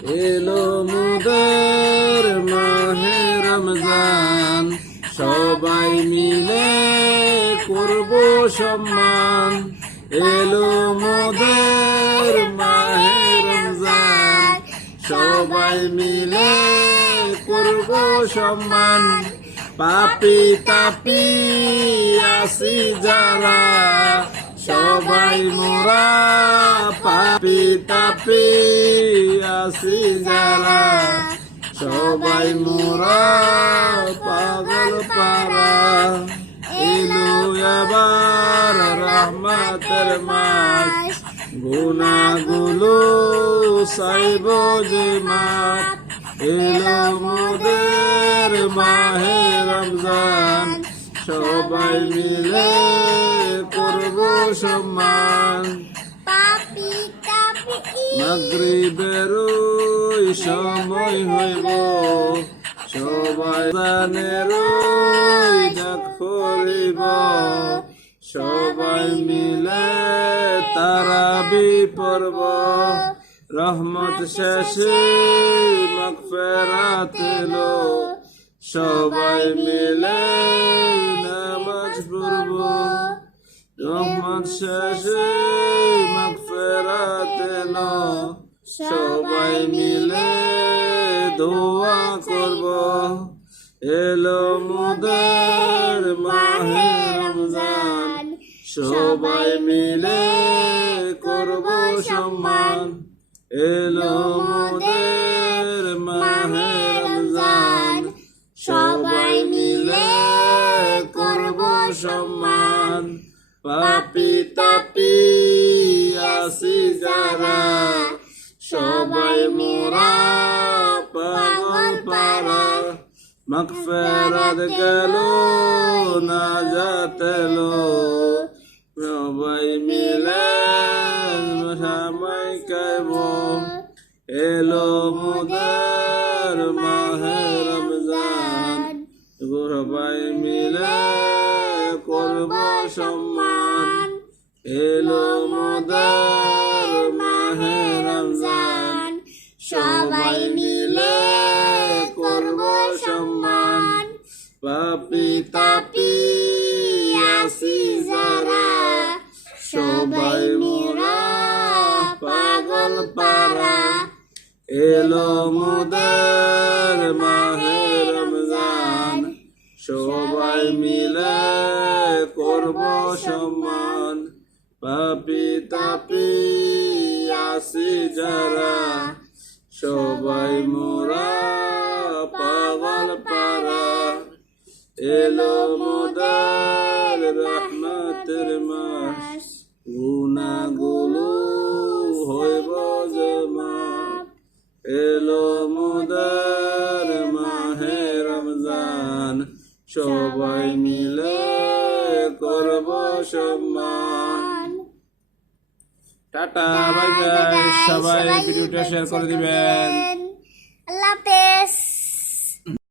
এলো মোদের মাহে রমজান, সবাই মিলে করব সম্মান। এলো মোদের মাহে রমজান, সবাই মিলে করব সম্মান। পাপি তাপি আসি যারা, সবাই মোরা পাপি তাপি আসি যারা, সবাই মোরা পাগল পারা। এলো আবার রহমতের মাস, গুনাহগুলো সাইব যে মাপ। এলো মোদের মাহে রমজান, সবাই মিলে করব সম্মান। মাগরিবের ওই সময় হইব, সবাই জানের ডাক করিব। সবাই মিলে তারাবি পড়ব, রহমত শেষে মাগফিরাত এলো। সবাই মিলে নামাজ পড়ব, রহমত শেষে মাগফিরাত এলো। সবাই মিলে দোয়া করব। এলো মোদের মাহে রমজান, সবাই মিলে করব সম্মান। এলো মোদের মাহে রমজান, সবাই মিলে করব সম্মান। পাপি তাপি আসি যারা, সবাই মোরা পাগল পারা। মাগফিরাত গেল নাজাত এলো, সবাই মিলে সময় কাইব। এলো মোদের মাহে রমজান, সবাই মিলে করব সম্মান। এলো মোদের মাহে রমজান, সবাই মিলে করব সম্মান। পাপি তাপি আসি যারা, সবাই মোরা পাগল পারা। এলো মোদের মাহে রমজান, সবাই মিলে করব সম্মান। পাপি তাপি আসি যারা, সবাই মোরা পাগল পারা। এলো মোদের রহমতের মাস, গুনাহগুলো হইব যে মাপ। এলো মোদের মাহে রমজান, সবাই মিলে করব সম্মান। টাটা বাই বাই, সবাই ভিডিওটা শেয়ার করে দিবেন। আল্লাহ হাফেজ।